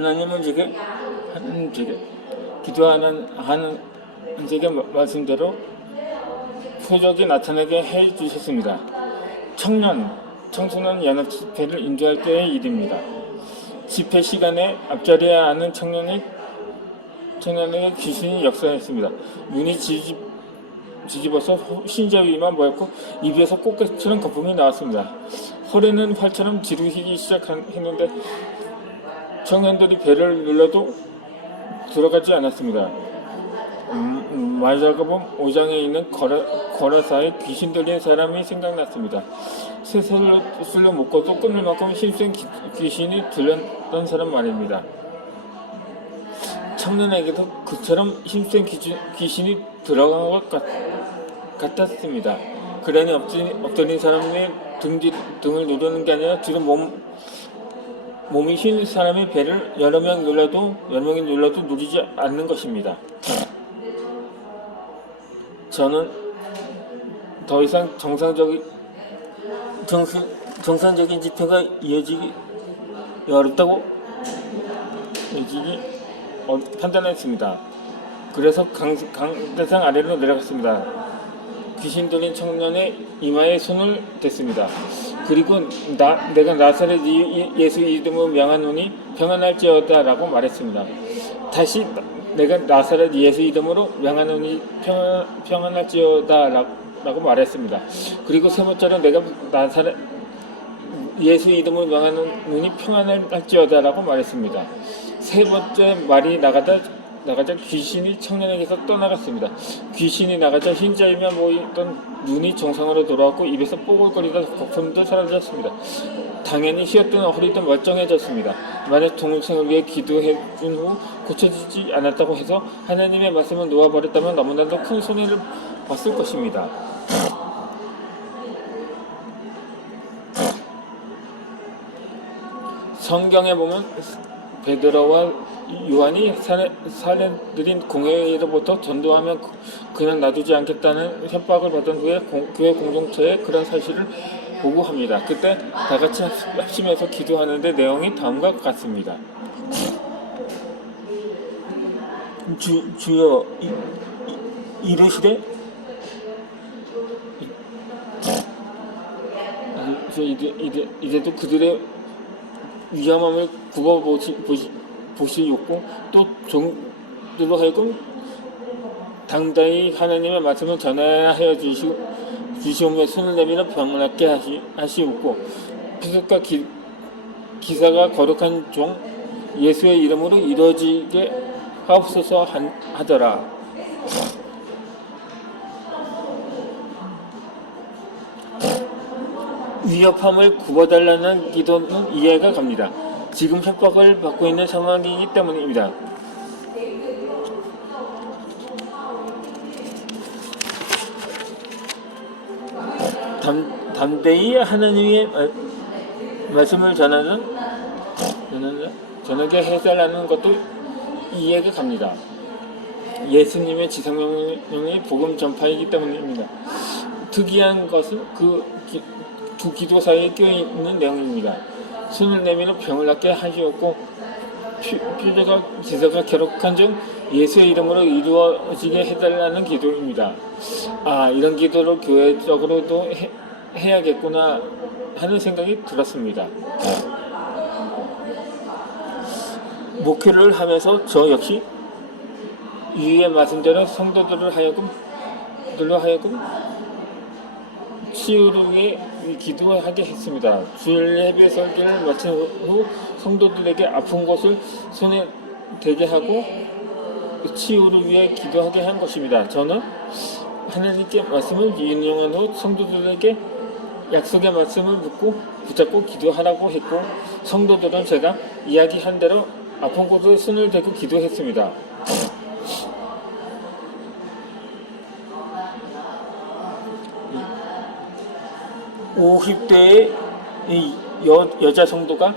하나님은 제게 기도하는 제게 말씀대로 표적이 나타나게 해 주셨습니다. 청소년 연합 집회를 인도할 때의 일입니다. 집회 시간에 앞자리에 앉은 청년에게 귀신이 역사했습니다. 눈이 뒤집어서 신자 위만 보였고 입에서 꽃게처럼 거품이 나왔습니다. 허리는 활처럼 지르기 시작했는데 청년들이 배를 눌러도 들어가지 않았습니다. 마자가봄 5장에 있는 거라사에 귀신 들린 사람이 생각났습니다. 쇠슬로 묶어도 끊을 만큼 힘센 귀신이 들렸던 사람 말입니다. 청년에게도 그처럼 힘센 귀신이 들어간 것 같았습니다. 그러니 엎드린 사람의 등을 누르는 게 아니라 뒤로 몸이 흰 사람의 배를 여러 명이 눌러도 누리지 않는 것입니다. 저는 더 이상 정상적인 집회가 이어지기 판단했습니다. 그래서 강대상 아래로 내려갔습니다. 귀신 들린 청년의 이마에 손을 댔습니다. 그리고 내가 나사렛 예수 이름으로 명하노니 평안할지어다 라고 말했습니다. 다시 내가 나사렛 예수 이름으로 명하노니 평안할지어다 라고 말했습니다. 그리고 세 번째로 내가 나사렛 예수 이름으로 명하노니 평안할지어다 라고 말했습니다. 세 번째 말이 나가자 귀신이 청년에게서 떠나갔습니다. 귀신이 나가자 흰자위만 보이던 눈이 정상으로 돌아왔고 입에서 뽀글거리던 거품도 사라졌습니다. 당연히 휘었던 허리도 멀쩡해졌습니다. 만약 동생을 위해 기도해준 후 고쳐지지 않았다고 해서 하나님의 말씀을 놓아버렸다면 너무나도 큰 손해를 봤을 것입니다. 성경에 보면 베드로와 요한이 살해들인 공회로부터 전도하면 그냥 놔두지 않겠다는 협박을 받은 후에 교회 공동체에 그런 사실을 보고합니다. 그때 다같이 합심해서 기도하는데 내용이 다음과 같습니다. 주여 이르시되 이제도 그들의 위험함을 굽어보시옵고 또 종들로 하여금 당당히 하나님의 말씀을 전하여 주시오며 손을 내밀어 병을 낫게 하시옵고 피습과 기사가 거룩한 종 예수의 이름으로 이루어지게 하옵소서 하더라. 위협함을 굽어달라는 기도는 이해가 갑니다. 지금 협박을 받고 있는 상황이기 때문입니다. 담대히 하나님의 말씀을 전하게 해달라는 것도 이해가 갑니다. 예수님의 지상명령이 복음 전파이기 때문입니다. 특이한 것은 두 기도 사이에 껴있는 내용입니다. 손을 내밀어 병을 낫게 하시옵고 표적과 기사가 기록한 중 예수의 이름으로 이루어지게 해달라는 기도입니다. 이런 기도를 교회적으로도 해야겠구나 하는 생각이 들었습니다. 목회를 하면서 저 역시 위의 말씀대로 성도들로 하여금 치유를 위해 기도하게 했습니다. 주일 예배 설교를 마친 후 성도들에게 아픈 곳을 손에 대게 하고 치유를 위해 기도하게 한 것입니다. 저는 하나님께 말씀을 인용한 후 성도들에게 약속의 말씀을 붙잡고 기도하라고 했고 성도들은 제가 이야기한 대로 아픈 곳에 손을 대고 기도했습니다. 50대의 여자 성도가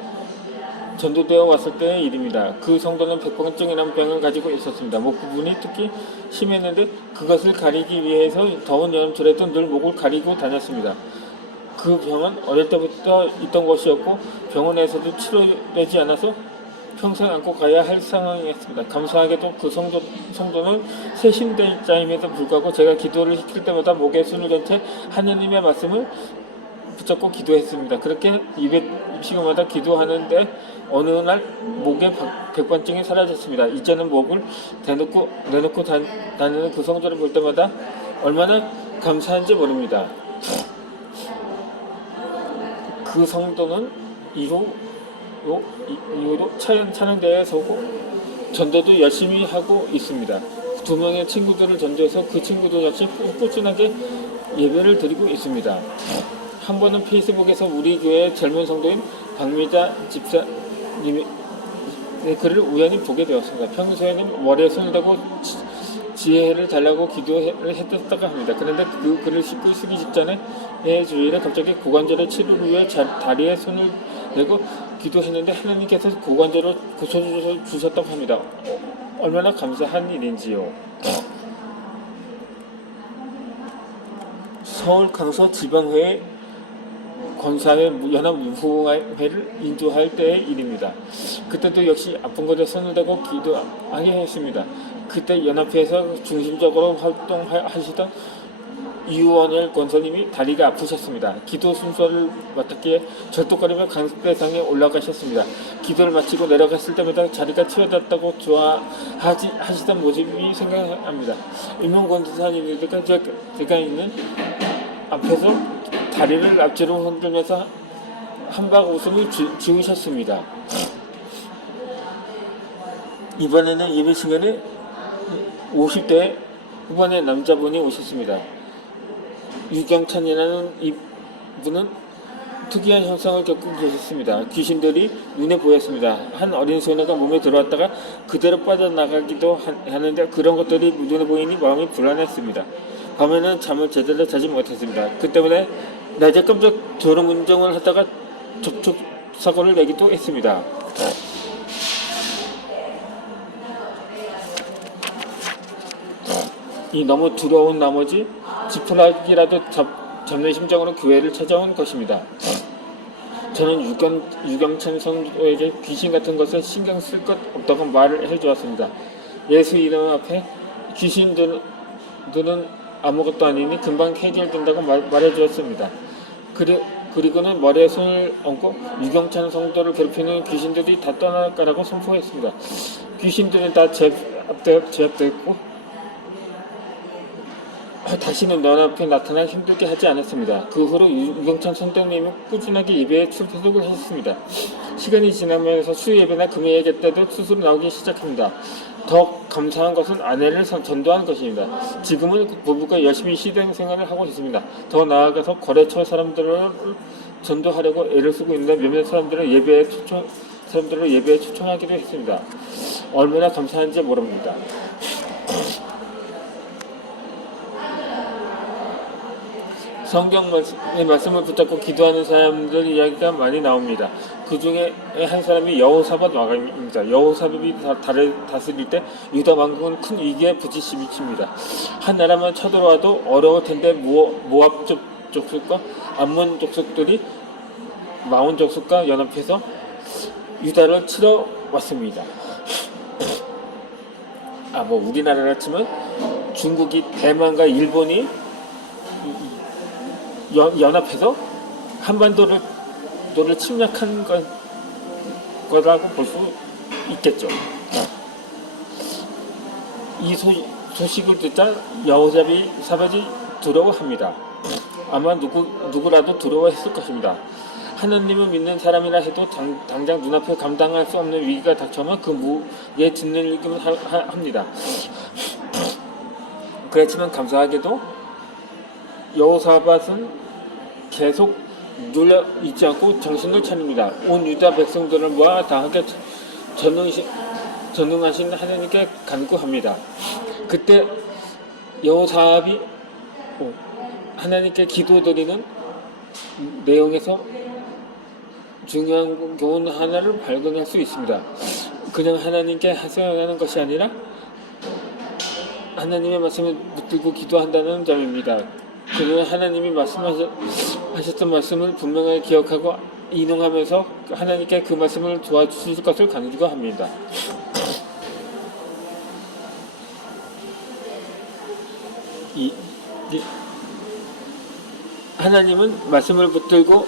전도되어 왔을 때의 일입니다. 그 성도는 백병증이라는 병을 가지고 있었습니다. 목 부분이 특히 심했는데 그것을 가리기 위해서 더운 여름철에도 늘 목을 가리고 다녔습니다. 그 병은 어릴 때부터 있던 것이었고 병원에서도 치료되지 않아서 평생 안고 가야 할 상황이었습니다. 감사하게도 그 성도는 새신자임에도 불구하고 제가 기도를 시킬 때마다 목에 손을 댄 채 하느님의 말씀을 붙잡고 기도했습니다. 그렇게 200시간마다 기도하는데 어느 날 목의 백반증이 사라졌습니다. 이제는 목을 내놓고 다니는 그 성도를 볼 때마다 얼마나 감사한지 모릅니다. 그 성도는 이후로 찬양대회에 서고 전도도 열심히 하고 있습니다. 2명의 친구들을 전도해서 그 친구들 역시 꾸준하게 예배를 드리고 있습니다. 한 번은 페이스북에서 우리 교회 젊은 성도인 박미자 집사님의 글을 우연히 보게 되었습니다. 평소에는 머리에 손을 대고 지혜를 달라고 기도를 했다고 합니다. 그런데 그 글을 쓰기 직전에 주일에 갑자기 고관절의 치료를 위해 다리에 손을 대고 기도했는데 하나님께서 고관절을 고쳐주셨다고 합니다. 얼마나 감사한 일인지요. 서울 강서 지방회의 권사회 연합무후회를 인도할 때의 일입니다. 그때도 역시 아픈 곳에 손을 대고 기도하게 했습니다. 그때 연합회에서 중심적으로 활동하시던 이우원열 권사님이 다리가 아프셨습니다. 기도 순서를 맡았기에 절뚝거리며 강대상에 올라가셨습니다. 기도를 마치고 내려갔을 때마다 자리가 치워졌다고 좋아하시던 모습이 생각합니다. 임용 권사님들과 제가 있는 앞에서 다리를 앞뒤로 흔들면서 한박 웃음을 지으셨습니다. 이번에는 예배 시간에 50대 후반의 남자분이 오셨습니다. 유경찬이라는 이분은 특이한 현상을 겪고 계셨습니다. 귀신들이 눈에 보였습니다. 한 어린 소녀가 몸에 들어왔다가 그대로 빠져나가기도 하는데 그런 것들이 눈에 보이니 마음이 불안했습니다. 밤에는 잠을 제대로 자지 못했습니다. 그 때문에 낮에 깜짝 졸음운전을 하다가 접촉사고를 내기도 했습니다. 이 너무 두려운 나머지 지푸라기라도 잡는 심정으로 교회를 찾아온 것입니다. 저는 유경찬 성도에게 귀신 같은 것에 신경 쓸 것 없다고 말을 해주었습니다. 예수 이름 앞에 귀신들은 아무것도 아니니 금방 해결된다고 말해주었습니다. 그리고는 머리에 손을 얹고 유경찬 성도를 괴롭히는 귀신들이 다 떠날 거라고 선포했습니다. 귀신들은 다 제압됐고 다시는 너 앞에 나타나 힘들게 하지 않았습니다. 그 후로 유경찬 선생님은 꾸준하게 예배에 출석을 하셨습니다. 시간이 지나면서 수요예배나 금요예배 때도 스스로 나오기 시작합니다. 더 감사한 것은 아내를 전도한 것입니다. 지금은 부부가 열심히 시댁생활을 하고 있습니다. 더 나아가서 거래처 사람들을 전도하려고 애를 쓰고 있는데 몇몇 사람들을 예배에 초청하기도 했습니다. 얼마나 감사한지 모릅니다. 성경의 말씀을 붙잡고 기도하는 사람들 이야기가 많이 나옵니다. 그 중에 한 사람이 여호사밧 왕입니다. 여호사밧이 다스릴 때 유다 왕국은 큰 위기에 부딪힙니다. 한 나라만 쳐들어와도 어려울 텐데 모압 족속과 암몬 족속들이 마온 족속과 연합해서 유다를 치러 왔습니다. 우리나라라 치면 중국이 대만과 일본이 연합해서 한반도를 침략한 거라고 볼 수 있겠죠. 이 소식을 듣자 여호사밧이 두려워합니다. 아마 누구라도 두려워했을 것입니다. 하느님을 믿는 사람이라 해도 당장 눈앞에 감당할 수 없는 위기가 닥쳐오면 그 무에 짓는 일금을 합니다. 그렇지만 감사하게도 여호사밧은 계속 눌려 있지 않고 정신을 차립니다. 온 유다 백성들을 모아 당하게 전능하신 하나님께 간구합니다. 그때 여호사밧이 하나님께 기도드리는 내용에서 중요한 교훈 하나를 발견할 수 있습니다. 그냥 하나님께 하소연하는 것이 아니라 하나님의 말씀을 붙들고 기도한다는 점입니다. 그는 하나님이 말씀하셨던 말씀을 분명하게 기억하고 인용하면서 하나님께 그 말씀을 도와주실 것을 간구합니다. 하나님은 말씀을 붙들고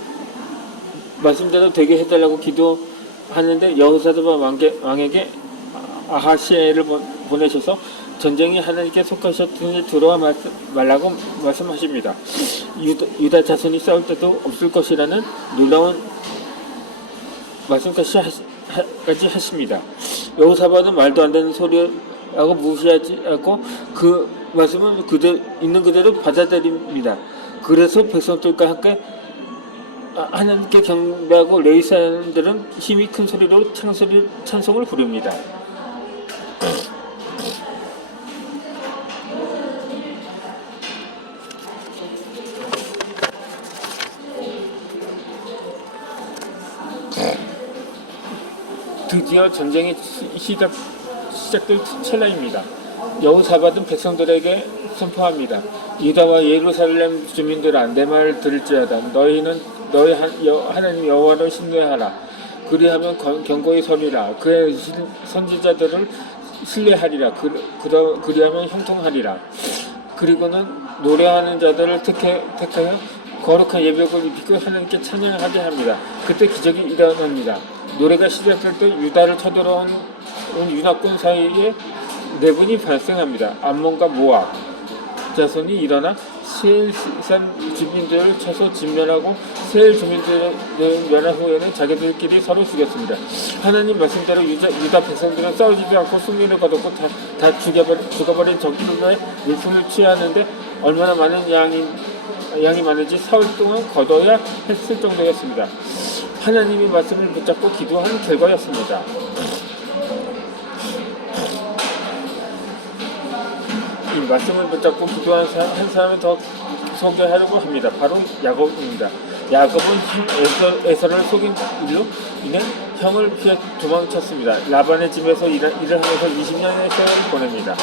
말씀대로 되게 해달라고 기도하는데 여호사밧 왕에게 아하시엘을 보내셔서 전쟁이 하나님께 속하셨으니 들어와 말라고 말씀하십니다. 유다 자손이 싸울 때도 없을 것이라는 놀라운 말씀까지 하십니다. 여호사밧은 말도 안 되는 소리라고 무시하지 않고 그 말씀을 있는 그대로 받아들입니다. 그래서 백성들과 함께 하나님께 경배하고 레위 사람들은 힘이 큰 소리로 찬송을 부릅니다. 드디어 전쟁이 시작될 찰나입니다. 여호사밧은 백성들에게 선포합니다. 유다와 예루살렘 주민들아, 내 말을 들을지어다. 너희는 너희 하나님 여호와를 신뢰하라. 그리하면 견고히 서리라. 그의 선지자들을 신뢰하리라. 그리하면 형통하리라. 그리고는 노래하는 자들을 택하여 거룩한 예배를 입히고 하나님께 찬양하게 합니다. 그때 기적이 일어납니다. 노래가 시작될 때 유다를 쳐들어온 윤합군 사이에 내분이 발생합니다. 암몬과 모압 자손이 일어나 세일산 주민들을 쳐서 진멸하고 세일 주민들을 멸한 후에는 자기들끼리 서로 죽였습니다. 하나님 말씀대로 유다 백성들은 싸우지도 않고 승리를 거뒀고 다 죽어버린 적들의 물품을 취하는데 얼마나 많은 양이 많은지 사흘 동안 거둬야 했을 정도였습니다. 하나님이 말씀을 붙잡고 기도한 결과였습니다. 이 말씀을 붙잡고 기도한 한 사람을 더 소개하려고 합니다. 바로 야곱입니다. 야곱은 에서를 속인 일로 인해 형을 피해 도망쳤습니다. 라반의 집에서 일을 하면서 20년의 생활을 보냅니다.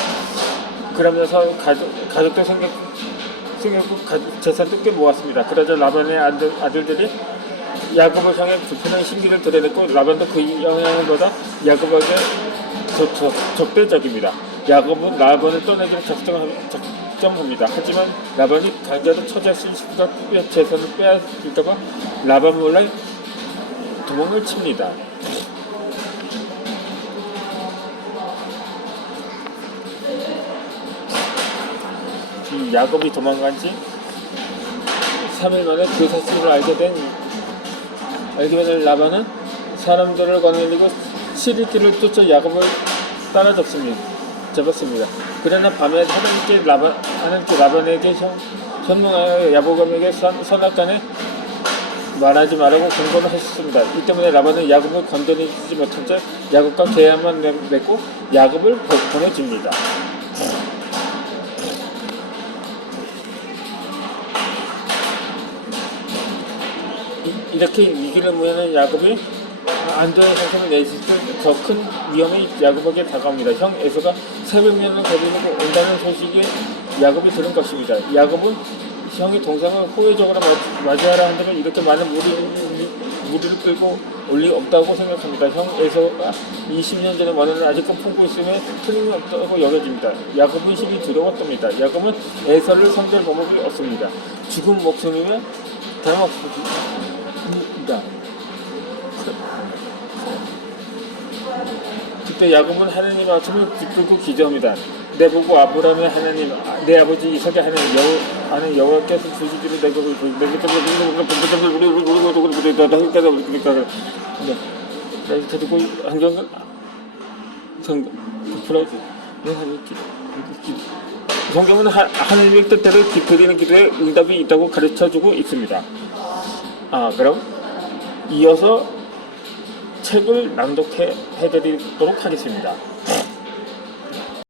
그러면서 가족도 생겼고 재산도 꽤 모았습니다. 그러자 라반의 아들들이 야곱을 향해 불편한 심기를 드러냈고 라반도 그 영향을 받아 야곱에게 적대적입니다. 야곱은 라반을 떠나기로 작정합니다. 하지만 라반이 강제로 처자신 식구가 재산을 빼앗길까봐 라반 몰래 도망을 칩니다. 야곱이 도망간 지 3일 만에 그 사실을 알게 된 라반은 사람들을 거느리고 7일길을 쫓아 야곱을 잡았습니다. 그러나 밤에 하나님께 라반에게 현명하여 야곱에게 선악간에 말하지 말라고 경고를 하셨습니다. 이 때문에 라반은 야곱을 건드리지 못한 채 야곱과 계약만 맺고 야곱을 보내줍니다. 이렇게 위기를 무현한 야곱이 안전의 상승을 내실 때 더 큰 위험이 야곱에게 다가옵니다. 형 에서가 400년을 거느리고 온다는 소식에 야곱이 들은 것입니다. 야곱은 형의 동생을 호의적으로 맞이하라 한다면 이렇게 많은 무리를 끌고 올 리 없다고 생각합니다. 형 에서가 20년 전에 원한을 아직도 품고 있으면 틀림이 없다고 여겨집니다. 야곱은 힘이 두려웠답니다. 야곱은 에서를 섬길 방법이 없습니다. 죽은 목숨이면 다름없습니다. 그때 야곱은 하나님 앞을 붙들고 기도합니다. 내보고 아브라함의 하나님, 내 아버지 이삭의 하나님 여호와께서 주시기를 내게 그리고 한경은 성경은 하나님의 뜻대로 드리는 기도에 응답이 있다고 가르쳐주고 있습니다. 그럼 이어서 책을 낭독해드리도록 하겠습니다.